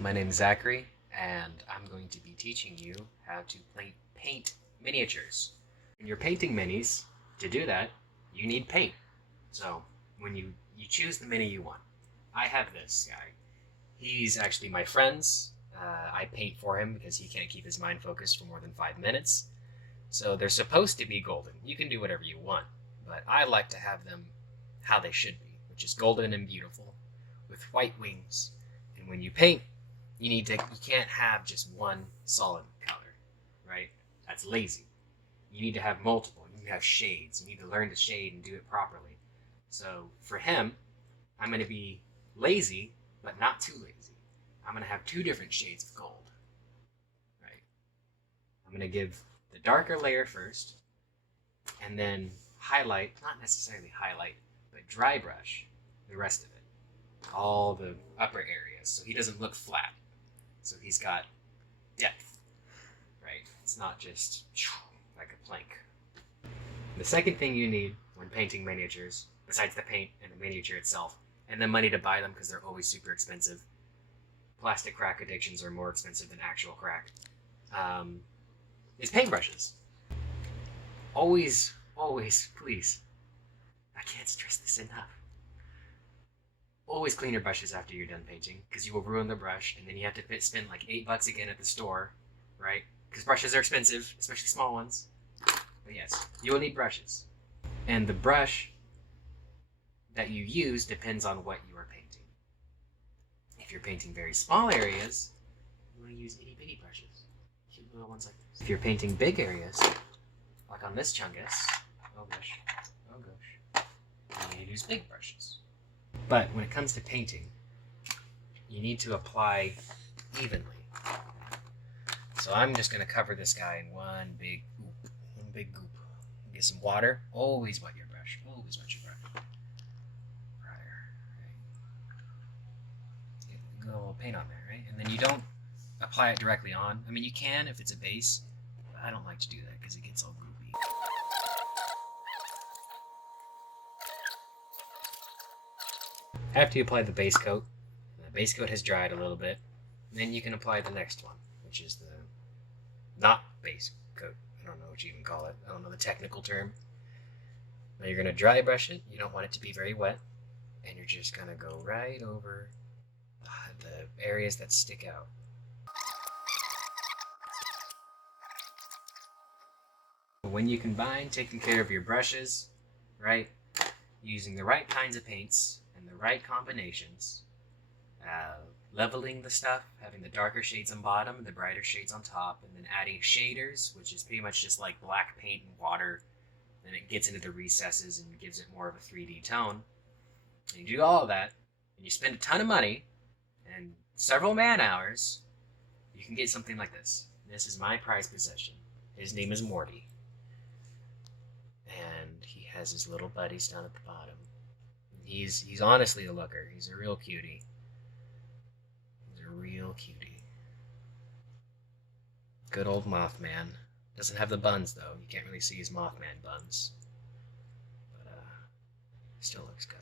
my name is Zachary, and I'm going to be teaching you how to paint miniatures. When you're painting minis, to do that, you need paint. So when you choose the mini you want, I have this guy. He's actually my friend's. I paint for him because he can't keep his mind focused for more than 5 minutes. So they're supposed to be golden. You can do whatever you want, but I like to have them how they should be, which is golden and beautiful, with white wings. And when you paint, you can't have just one solid color, right? That's lazy. You need to have multiple. You need to have shades. You need to learn to shade and do it properly. So for him, I'm going to be lazy, but not too lazy. I'm going to have two different shades of gold, right? I'm going to give the darker layer first, and then highlight, not necessarily highlight, but dry brush the rest of it. All the upper areas, so he doesn't look flat. So he's got depth, right? It's not just like a plank. The second thing you need when painting miniatures, besides the paint and the miniature itself, and the money to buy them because they're always super expensive. Plastic crack addictions are more expensive than actual crack. Is paintbrushes. Always, please. I can't stress this enough. Always clean your brushes after you're done painting, because you will ruin the brush, and then you have to spend like $8 again at the store, right? Because brushes are expensive, especially small ones. But yes, you will need brushes. And the brush that you use depends on what you are painting. If you're painting very small areas, you want to use itty bitty brushes. Cute little ones like this. If you're painting big areas, like on this chungus, oh gosh, you need to use big brushes. But when it comes to painting, you need to apply evenly. So I'm just going to cover this guy in one big goop. Get some water. Always wet your brush. Always wet your brush. Prior, right? Get a little paint on there, right? And then you don't apply it directly on. I mean, you can if it's a base, but I don't like to do that because it gets all goopy. After you apply the base coat, and the base coat has dried a little bit, then you can apply the next one, which is the not base coat. I don't know what you even call it. I don't know the technical term. Now you're going to dry brush it. You don't want it to be very wet. And you're just going to go right over the areas that stick out. When you combine taking care of your brushes, right, using the right kinds of paints and the right combinations, leveling the stuff, having the darker shades on bottom and the brighter shades on top, and then adding shaders, which is pretty much just like black paint and water, and it gets into the recesses and gives it more of a 3D tone. And you do all of that, and you spend a ton of money and several man hours, you can get something like this. This is my prized possession. His name is Morty. And he has his little buddies down at the bottom. He's honestly a looker. He's a real cutie. Real cutie. Good old Mothman. Doesn't have the buns though. You can't really see his Mothman buns. But still looks good.